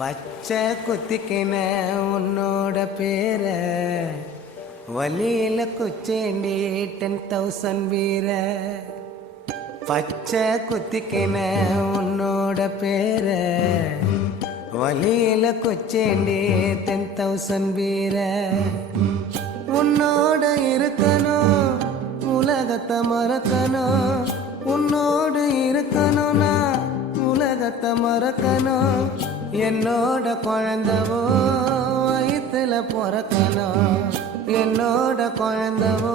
பச்சை குத்திக்கின உன்னோட பேர வலியில குச்சேண்டி 10,000 வீர. பச்சை குத்திக்கின உன்னோட பேர வலியில குச்சேண்டி 10,000 வீர. உன்னோட இருக்கணும் உலகத்தை மறக்கணும், உன்னோடு இருக்கணும்னா உலகத்தை மறக்கணும். என்னோட குழந்தவோ வயிற்றுல பிறக்கணும், என்னோட குழந்தவோ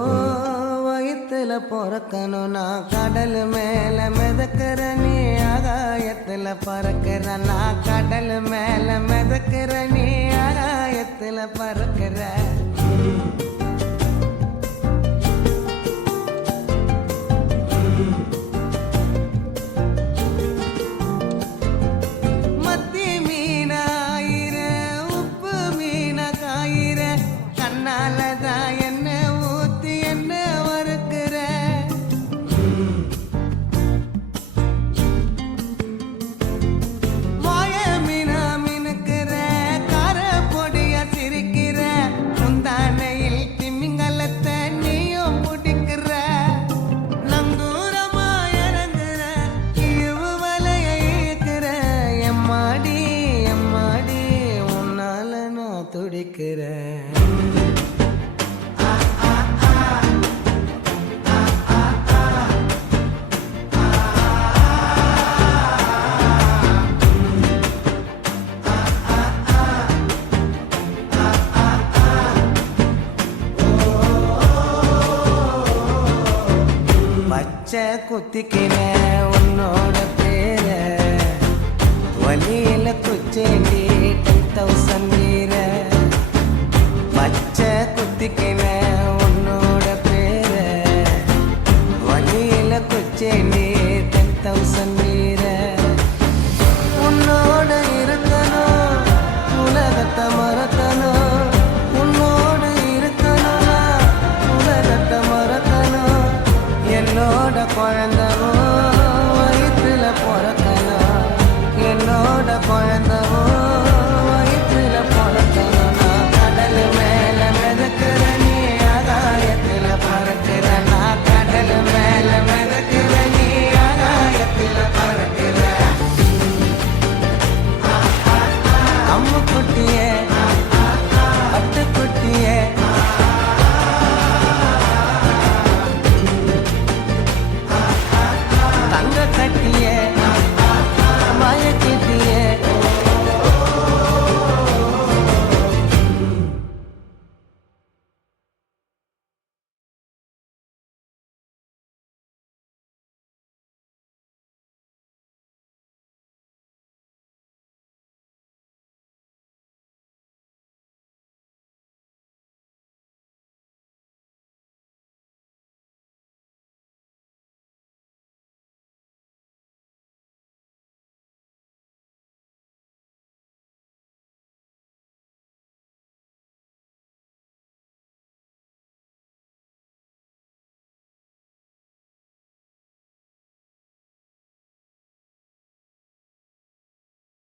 வயிற்றுல பிறக்கணும். நான் கடல் மேல மிதக்கிற நீ ஆகாயத்துல பறக்கிற, நான் கடல் மேல மிதக்கிற நீ ஆகாயத்துல பறக்கிற. பச்சை குத்திக்கின உன்னோட பேர வலியில குச்சேண்டி 10,000 வீர. பச்சை குத்திக்கின